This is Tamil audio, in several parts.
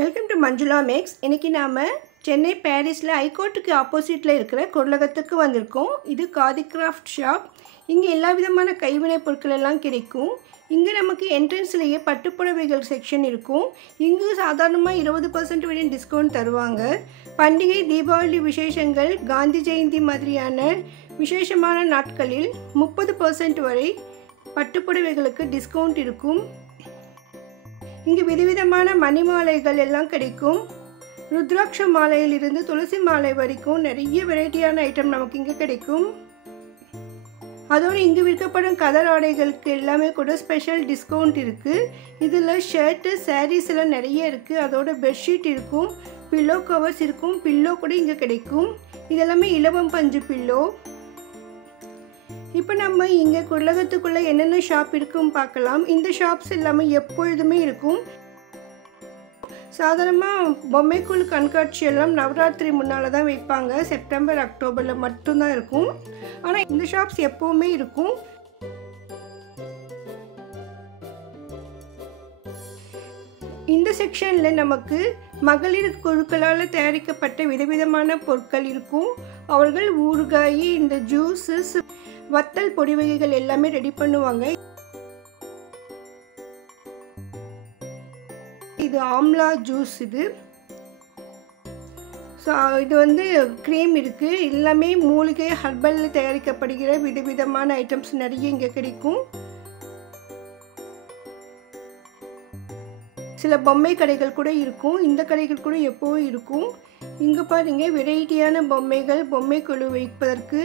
Welcome to Manjula maths. இன்றைக்கி நாம் சென்னை பாரிஸில் ஹைகோர்ட்டுக்கு ஆப்போசிட்டில் இருக்கிற கொல்லகத்துக்கு வந்திருக்கோம். இது காதி கிராஃப்ட் ஷாப். இங்கே எல்லா விதமான கைவினைப் பொருட்கள் எல்லாம் கிடைக்கும். இங்கே நமக்கு என்ட்ரன்ஸ்லேயே பட்டுப்புடவைகள் செக்ஷன் இருக்கும். இங்கு சாதாரணமாக 20% வரையும் டிஸ்கவுண்ட் தருவாங்க. பண்டிகை, தீபாவளி விசேஷங்கள், காந்தி ஜெயந்தி மாதிரியான விசேஷமான நாட்களில் 30% வரை பட்டுப்புடவைகளுக்கு டிஸ்கவுண்ட் இருக்கும். இங்கு விதவிதமான மணி மாலைகள் எல்லாம் கிடைக்கும். ருத்ராட்ச மாலையிலிருந்து துளசி மாலை வரைக்கும் நிறைய வெரைட்டியான ஐட்டம் நமக்கு இங்கே கிடைக்கும். அதோடு இங்கு விற்கப்படும் கதர் ஆடைகளுக்கு எல்லாமே கூட ஸ்பெஷல் டிஸ்கவுண்ட் இருக்குது. இதில் ஷர்ட்டு, சாரீஸ் எல்லாம் நிறைய இருக்குது. அதோட பெட்ஷீட் இருக்கும், பில்லோ கவர்ஸ் இருக்கும், பில்லோ கூட இங்கே கிடைக்கும். இதெல்லாமே இலவம் பஞ்சு பில்லோ. இப்போ நம்ம இங்கே கொல்லகத்துக்குள்ளே என்னென்ன ஷாப் இருக்கும் பார்க்கலாம். இந்த ஷாப்ஸ் எல்லாமே எப்பொழுதுமே இருக்கும். சாதாரணமாக பொம்மைக்குள் கண்காட்சி எல்லாம் நவராத்திரி முன்னால் தான் வைப்பாங்க. செப்டம்பர், அக்டோபரில் மட்டும்தான் இருக்கும். ஆனால் இந்த ஷாப்ஸ் எப்போவுமே இருக்கும். இந்த செக்ஷனில் நமக்கு மகளிர் குழுக்களால் தயாரிக்கப்பட்ட விதவிதமான பொருட்கள் இருக்கும். அவர்கள் ஊறுகாய், இந்த ஜூஸஸ், வத்தல் பொடி வகைகள் எல்லாமே ரெடி பண்ணுவாங்க. இது ஆம்லா ஜூஸ். இது வந்து க்ரீம் இருக்குது. எல்லாமே மூலிகை ஹர்பலில் தயாரிக்கப்படுகிற விதவிதமான ஐட்டம்ஸ் நிறைய இங்கே கிடைக்கும். சில பொம்மை கடைகள் கூட இருக்கும். இந்த கடைகள் கூட எப்போவும் இருக்கும். இங்கே பாருங்க, வெரைட்டியான பொம்மைகள், பொம்மை குழு வைப்பதற்கு,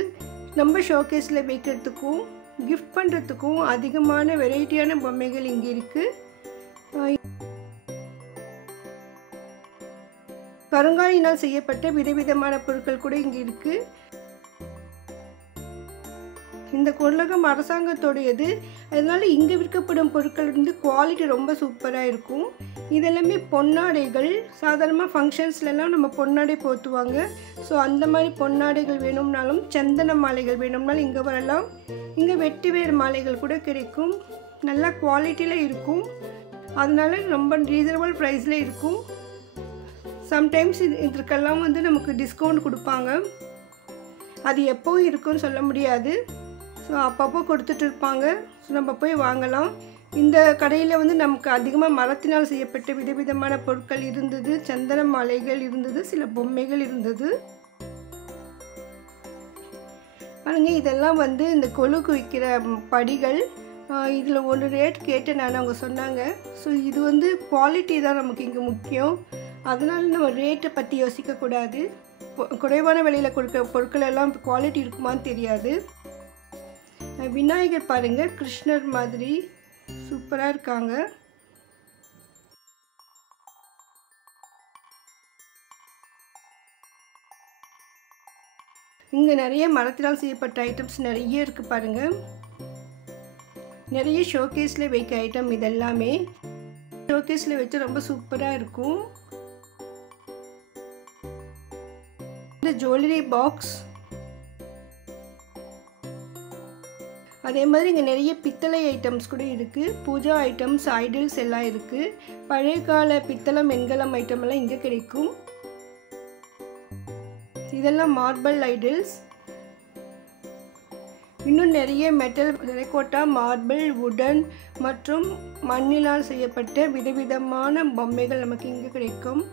நம்ம ஷோகேஸில் வைக்கிறதுக்கும் கிஃப்ட் பண்ணுறதுக்கும் அதிகமான வெரைட்டியான பொம்மைகள் இங்கே இருக்குது. கருங்காலினால் செய்யப்பட்ட விதவிதமான பொருட்கள் கூட இங்கே இருக்குது. இந்த கொல்லகம் அரசாங்கத்தோடையது. அதனால் இங்கே விற்கப்படும் பொருட்கள் வந்து குவாலிட்டி ரொம்ப சூப்பராக இருக்கும். இதெல்லாமே பொன்னாடைகள். சாதாரணமாக ஃபங்க்ஷன்ஸ்லாம் நம்ம பொன்னாடை போற்றுவாங்க. ஸோ அந்த மாதிரி பொன்னாடைகள் வேணும்னாலும், சந்தன மாலைகள் வேணும்னாலும் இங்கே வரலாம். இங்கே வெட்டி வேர் மாலைகள் கூட கிடைக்கும். நல்லா குவாலிட்டியில் இருக்கும். அதனால ரொம்ப ரீசனபிள் ப்ரைஸில் இருக்கும். சம்டைம்ஸ் இதற்கெல்லாம் வந்து நமக்கு டிஸ்கவுண்ட் கொடுப்பாங்க. அது எப்போ இருக்குன்னு சொல்ல முடியாது. ஸோ அப்பப்போ கொடுத்துட்டு இருப்பாங்க. ஸோ நம்ம போய் வாங்கலாம். இந்த கடையில் வந்து நமக்கு அதிகமாக மரத்தினால் செய்யப்பட்ட விதவிதமான பொருட்கள் இருந்தது. சந்தன மாலைகள் இருந்தது, சில பொம்மைகள் இருந்தது. பாருங்க, இதெல்லாம் வந்து இந்த கொலுக்கு வைக்கிற படிகள். இதில் ஒரு ரேட் கேட்டு அவங்க சொன்னாங்க. ஸோ இது வந்து குவாலிட்டி தான் நமக்கு இங்கே முக்கியம். அதனால நம்ம ரேட்டை பற்றி யோசிக்கக்கூடாது. குறைவான விலையில் கொடுக்குற பொருட்கள் எல்லாம் குவாலிட்டி இருக்குமான்னு தெரியாது. விநாயகர் பாருங்கள், கிருஷ்ணர் மாதிரி சூப்பராக இருக்காங்க. இங்கே நிறைய மரத்தினால் செய்யப்பட்ட ஐட்டம்ஸ் நிறைய இருக்குது பாருங்கள். நிறைய ஷோகேஸில் வைக்க ஐட்டம். இதெல்லாமே ஷோகேஸில் வச்சு ரொம்ப சூப்பராக இருக்கும். இந்த ஜுவல்லரி பாக்ஸ். அதே மாதிரி இங்கே நிறைய பித்தளை ஐட்டம்ஸ் கூட இருக்குது. பூஜா ஐட்டம்ஸ், ஐடல்ஸ் எல்லாம் இருக்குது. பழைய கால பித்தளம், வெண்கலம் ஐட்டம் எல்லாம் இங்கே கிடைக்கும். இதெல்லாம் மார்பிள் ஐடல்ஸ். இன்னும் நிறைய மெட்டல், டெரகோட்டா, மார்பிள், வுடன் மற்றும் மண்ணினால் செய்யப்பட்ட விதவிதமான பொம்மைகள் நமக்கு இங்கே கிடைக்கும்.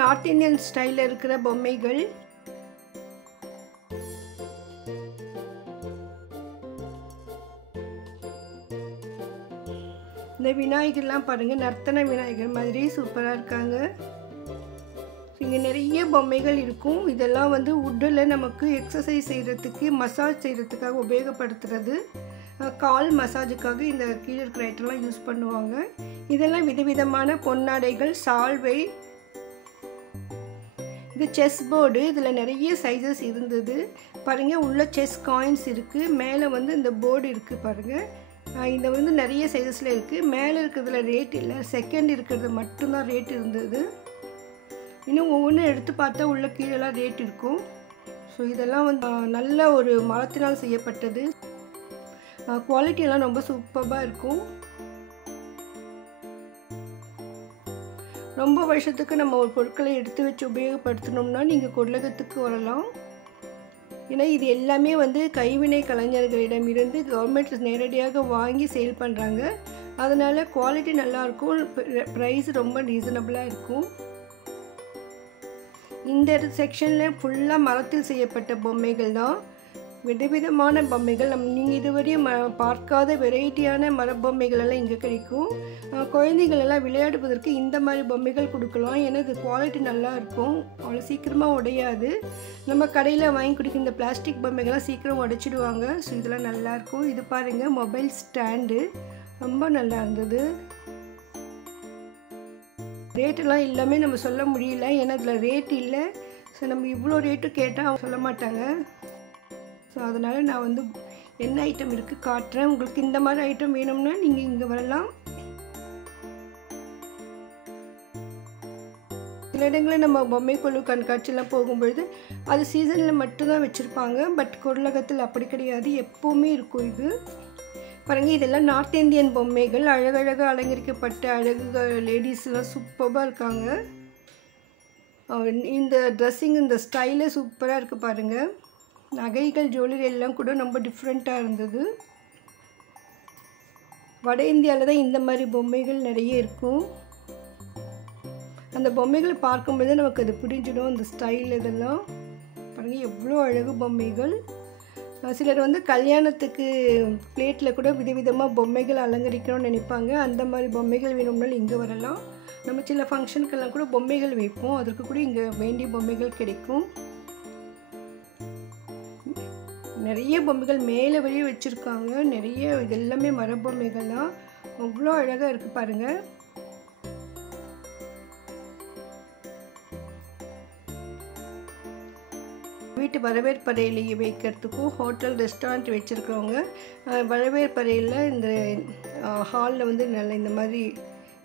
நார்த் இந்தியன் ஸ்டைலில் இருக்கிற பொம்மைகள். இந்த விநாயகர்லாம் பாருங்கள், நர்த்தன விநாயகர் மாதிரி சூப்பராக இருக்காங்க. இங்கே நிறைய பொம்மைகள் இருக்கும். இதெல்லாம் வந்து வுட்டில் நமக்கு எக்ஸசைஸ் செய்கிறதுக்கு, மசாஜ் செய்கிறதுக்காக உபயோகப்படுத்துறது. கால் மசாஜுக்காக இந்த கீழே இருக்கிற ஐட்டம்லாம் யூஸ் பண்ணுவாங்க. இதெல்லாம் விதவிதமான பொன்னாடைகள், சால்வை. இது செஸ் போர்டு. இதில் நிறைய சைஸஸ் இருந்தது பாருங்கள். உள்ள செஸ் காயின்ஸ் இருக்குது. மேலே வந்து இந்த போர்டு இருக்குது பாருங்கள். இந்த வந்து நிறைய சைஸஸில் இருக்குது. மேலே இருக்கிறதுல ரேட் இல்லை, செகண்ட் இருக்கிறது மட்டும்தான் ரேட் இருந்தது. இன்னும் ஒவ்வொன்றும் எடுத்து பார்த்தா உள்ள கீழெல்லாம் ரேட் இருக்கும். ஸோ இதெல்லாம் வந்து நல்ல ஒரு மரத்தினால் செய்யப்பட்டது. குவாலிட்டியெல்லாம் ரொம்ப சூப்பராக இருக்கும். ரொம்ப வருஷத்துக்கு நம்ம ஒரு பொருட்களை எடுத்து வச்சு உபயோகப்படுத்தணும்னா நீங்கள் கொள்ளகத்துக்கு வரலாம். ஏன்னா இது எல்லாமே வந்து கைவினை கலைஞர்களிடம் இருந்து கவர்மெண்ட் நேரடியாக வாங்கி சேல் பண்ணுறாங்க. அதனால் குவாலிட்டி நல்லாயிருக்கும், ப்ரைஸ் ரொம்ப ரீசனபிளாக இருக்கும். இந்த செக்ஷனில் ஃபுல்லாக மரத்தில் செய்யப்பட்ட பொம்மைகள் தான். விதவிதமான பொம்மைகள் நீங்கள் இதுவரையும் பார்க்காத வெரைட்டியான மரப்பொம்மைகள் எல்லாம் இங்கே கிடைக்கும். குழந்தைகள் எல்லாம் விளையாடுவதற்கு இந்த மாதிரி பொம்மைகள் கொடுக்கலாம். ஏன்னா இது குவாலிட்டி நல்லா இருக்கும், அவ்வளோ சீக்கிரமாக உடையாது. நம்ம கடையில் வாங்கி கொடுக்குற இந்த பிளாஸ்டிக் பொம்மைகள்லாம் சீக்கிரம் உடைச்சிடுவாங்க. ஸோ இதெல்லாம் நல்லாயிருக்கும். இது பாருங்கள், மொபைல் ஸ்டாண்டு ரொம்ப நல்லா இருந்தது. ரேட்டெல்லாம் எல்லாமே நம்ம சொல்ல முடியல, ஏன்னா இதில் ரேட் இல்லை. ஸோ நம்ம இவ்வளோ ரேட்டு கேட்டால் அவங்க சொல்ல மாட்டாங்க. ஸோ அதனால் நான் வந்து என்ன ஐட்டம் இருக்குது காட்டுறேன். உங்களுக்கு இந்த மாதிரி ஐட்டம் வேணும்னா நீங்கள் இங்கே வரலாம். சில இடங்களில் நம்ம பொம்மை கொழு கண்காட்சியெல்லாம் போகும்பொழுது அது சீசனில் மட்டும்தான் வச்சுருப்பாங்க. பட் கொள்ளகத்தில் அப்படி கிடையாது, எப்போவுமே இருக்கும். இது பாருங்கள், இதெல்லாம் நார்த் இந்தியன் பொம்மைகள். அழகழகாக அலங்கரிக்கப்பட்ட அழகு லேடிஸ்லாம் சூப்பராக இருக்காங்க. இந்த ட்ரெஸ்ஸிங், இந்த ஸ்டைலே சூப்பராக இருக்குது பாருங்கள். நகைகள், ஜுவல்லரி எல்லாம் கூட ரொம்ப டிஃப்ரெண்ட்டாக இருந்தது. வட இந்தியாவில் தான் இந்த மாதிரி பொம்மைகள் நிறைய இருக்கும். அந்த பொம்மைகளை பார்க்கும்போது நமக்கு அது பிடிச்சிடும், அந்த ஸ்டைல் இதெல்லாம். பாருங்கள் எவ்வளோ அழகு பொம்மைகள். சிலர் வந்து கல்யாணத்துக்கு பிளேட்டில் கூட விதவிதமாக பொம்மைகள் அலங்கரிக்கணும்னு நினைப்பாங்க. அந்த மாதிரி பொம்மைகள் வேணும்னாலும் இங்கே வரலாம். நம்ம சில ஃபங்க்ஷனுக்கெல்லாம் கூட பொம்மைகள் வைப்போம், அதற்கு கூட இங்கே வேண்டிய பொம்மைகள் கிடைக்கும். நிறைய பொம்மைகள் மேலே வரையும் வச்சுருக்காங்க. நிறைய இது எல்லாமே மரப்பொம்மைகள் தான். அவ்வளோ அழகாக இருக்குது பாருங்கள். வீட்டு வரவேற்பறையிலேயே வைக்கிறதுக்கும் ஹோட்டல் ரெஸ்டாரண்ட் வச்சுருக்கிறவங்க வரவேற்பறையில் இந்த ஹாலில் வந்து நல்ல இந்த மாதிரி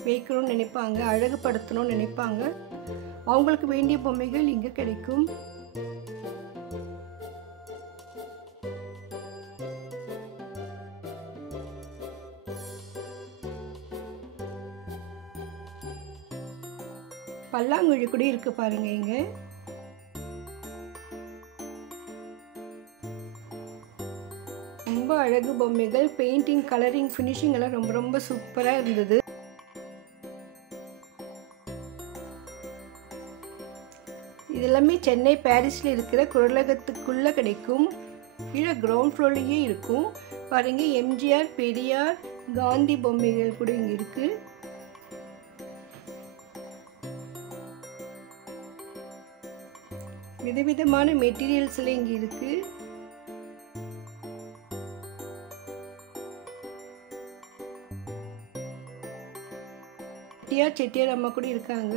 வைக்கணும்னு நினைப்பாங்க, அழகுபடுத்தணும்னு நினைப்பாங்க. அவங்களுக்கு வேண்டிய பொம்மைகள் இங்கே கிடைக்கும். பல்லாங்குழி கூட இருக்கு பாருங்க. இங்க ரொம்ப அழகு பொம்மைகள். பெயிண்டிங், கலரிங், ஃபினிஷிங் எல்லாம் ரொம்ப ரொம்ப சூப்பராக இருந்தது. இதெல்லாமே சென்னை பாரிஸில் இருக்கிற கொள்ளகத்துக்குள்ளே கிடைக்கும். கீழே கிரவுண்ட் ஃப்ளோர்லேயே இருக்கும் பாருங்க. எம்ஜிஆர், பெரியார், காந்தி பொம்மைகள் கூட இங்கே இருக்குது. விதவிதமான மெட்டீரியல்ஸ்ல இங்கே இருக்கு. செட்டியார் அம்மா கூட இருக்காங்க.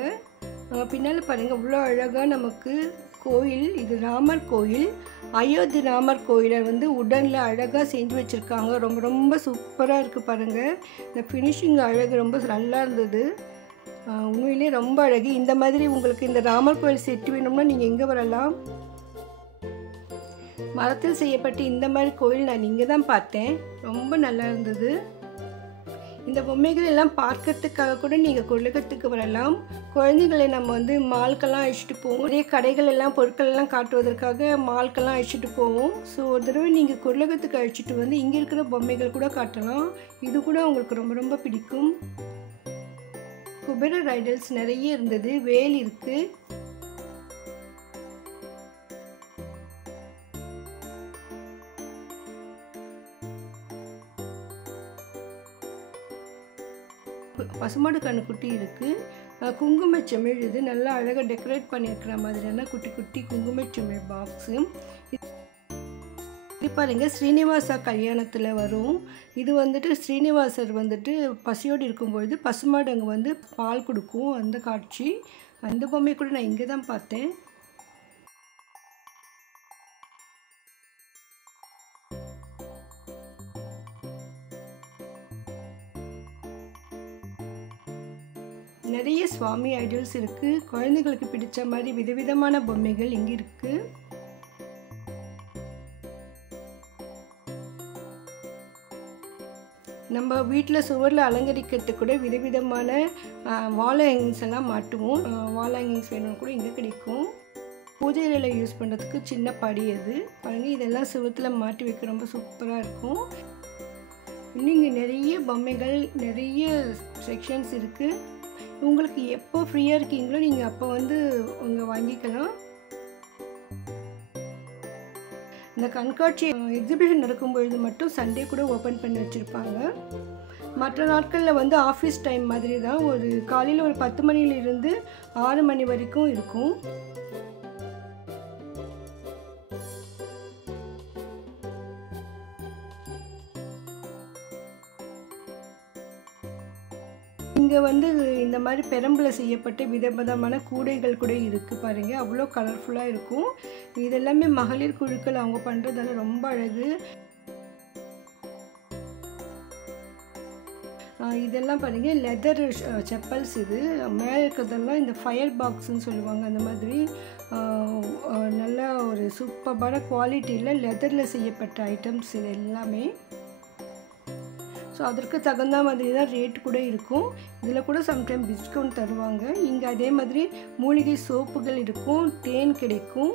பின்னால் பாருங்க, இவ்வளோ அழகாக நமக்கு கோயில். இது ராமர் கோயில். அயோத்தி ராமர் கோயிலை வந்து உடனில் அழகாக செஞ்சு வச்சுருக்காங்க. ரொம்ப ரொம்ப சூப்பராக இருக்குது பாருங்கள். இந்த ஃபினிஷிங் அழகு ரொம்ப நல்லா இருந்தது. உண்மையிலே ரொம்ப அழகு. இந்த மாதிரி உங்களுக்கு இந்த ராமர் கோயில் செட்டு வேணும்னா நீங்கள் எங்கே வரலாம். மரத்தில் செய்யப்பட்ட இந்த மாதிரி கோயில் நான் இங்கே தான் பார்த்தேன். ரொம்ப நல்லா இருந்தது. இந்த பொம்மைகள் எல்லாம் பார்க்கறதுக்காக கூட நீங்கள் கொள்ளகத்துக்கு வரலாம். குழந்தைகளை நம்ம வந்து மால்க்கெல்லாம் அழைச்சிட்டு போவோம். நிறைய கடைகள் எல்லாம் பொருட்கள் எல்லாம் காட்டுவதற்காக மால்க்கெல்லாம் அழைச்சிட்டு போவோம். ஸோ ஒரு தடவை நீங்கள் கொள்ளகத்துக்கு அழைச்சிட்டு வந்து இங்கே இருக்கிற பொம்மைகள் கூட காட்டலாம். இது கூட உங்களுக்கு ரொம்ப ரொம்ப பிடிக்கும். குபேர ஐடல்ஸ் நிறைய இருந்தது. வேல் இருக்கு. பசுமாடு கண்ணுக்குட்டி இருக்கு. குங்குமச்செமிழ் இது நல்லா அழகாக டெக்கரேட் பண்ணியிருக்கிற மாதிரியான குட்டி குட்டி குங்குமச்செமிழ் பாக்ஸு. இது பாருங்க, ஸ்ரீனிவாசா கல்யாணத்தில் வரும். இது வந்துட்டு ஸ்ரீனிவாசர் வந்துட்டு பசியோடு இருக்கும்பொழுது பசுமாடு அங்கே வந்து பால் கொடுக்கும், அந்த காட்சி. அந்த பொம்மை கூட நான் இங்கே தான் பார்த்தேன். நிறைய சுவாமி ஐடல்ஸ் இருக்குது. குழந்தைகளுக்கு பிடிச்ச மாதிரி விதவிதமான பொம்மைகள் இங்கே இருக்குது. நம்ம வீட்டில் சுவரில் அலங்கரிக்கிறதுக்கு கூட விதவிதமான வால் ஹேங்கிங்ஸ் எல்லாம் மாட்டுவோம். வால் ஹேங்கிங்ஸ் வேணும்னு கூட இங்கே கிடைக்கும். பூஜை அறையில் யூஸ் பண்ணுறதுக்கு சின்ன படி அது பாருங்கள். இதெல்லாம் சுவத்தில் மாட்டி வைக்க ரொம்ப சூப்பராக இருக்கும். இன்னும் இங்கே நிறைய பொம்மைகள், நிறைய செக்ஷன்ஸ் இருக்குது. உங்களுக்கு எப்போ ஃப்ரீயாக இருக்கீங்களோ நீங்கள் அப்போ வந்து உங்கள் வாங்கிக்கலாம். இந்த கண்காட்சி எக்ஸிபிஷன் நடக்கும்பொழுது மட்டும் சண்டே கூட ஓப்பன் பண்ணி வச்சுருப்பாங்க. மற்ற நாட்களில் வந்து ஆஃபீஸ் டைம் மாதிரி தான். ஒரு காலையில் ஒரு 10 மணியிலிருந்து 6 மணி வரைக்கும் இருக்கும். இங்கே வந்து இந்த மாதிரி பெரம்பில் செய்யப்பட்ட விதவிதமான கூடைகள் கூட இருக்குது பாருங்கள். அவ்வளோ கலர்ஃபுல்லாக இருக்கும். இதெல்லாமே மகளிர் குழுக்கள் அவங்க பண்ணுறதால ரொம்ப அழகு. இதெல்லாம் பாருங்கள் லெதர் செப்பல்ஸ். இது மேலே இருக்கிறதெல்லாம் இந்த ஃபயர் பாக்ஸ்ன்னு சொல்லுவாங்க. அந்த மாதிரி நல்ல ஒரு சூப்பரான குவாலிட்டியில் லெதரில் செய்யப்பட்ட ஐட்டம்ஸ் இது எல்லாமே. ஸோ அதற்கு தகுந்த மாதிரி தான் ரேட் கூட இருக்கும். இதில் கூட சம்டைம் டிஸ்கவுண்ட் தருவாங்க. இங்கே அதே மாதிரி மூலிகை சோப்புகள் இருக்கும், தேன் கிடைக்கும்.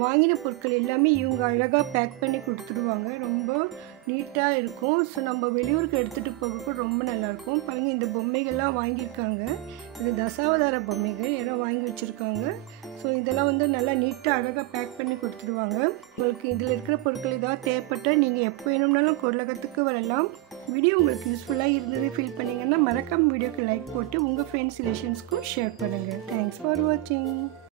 வாங்கின பொருட்கள் எல்லாமே இவங்க அழகாக பேக் பண்ணி கொடுத்துடுவாங்க. ரொம்ப நீட்டாக இருக்கும். ஸோ நம்ம வெளியூருக்கு எடுத்துகிட்டு போக ரொம்ப நல்லாயிருக்கும். பாருங்கள், இந்த பொம்மைகள்லாம் வாங்கியிருக்காங்க. இது தசாவதார பொம்மைகள் யாரும் வாங்கி வச்சுருக்காங்க. ஸோ இதெல்லாம் வந்து நல்லா நீட்டாக அழகாக பேக் பண்ணி கொடுத்துடுவாங்க. உங்களுக்கு இதில் இருக்கிற பொருட்கள் ஏதாவது தேவைப்பட்டால் நீங்கள் எப்போ வேணும்னாலும் கொள்ளகத்துக்கு வரலாம். வீடியோ உங்களுக்கு யூஸ்ஃபுல்லாக இருந்தது ஃபீல் பண்ணிங்கன்னா மறக்காமல் வீடியோக்கு லைக் போட்டு உங்கள் ஃப்ரெண்ட்ஸ் ரிலேஷன்ஸ்க்கும் ஷேர் பண்ணுங்கள். தேங்க்ஸ் ஃபார் வாட்சிங்.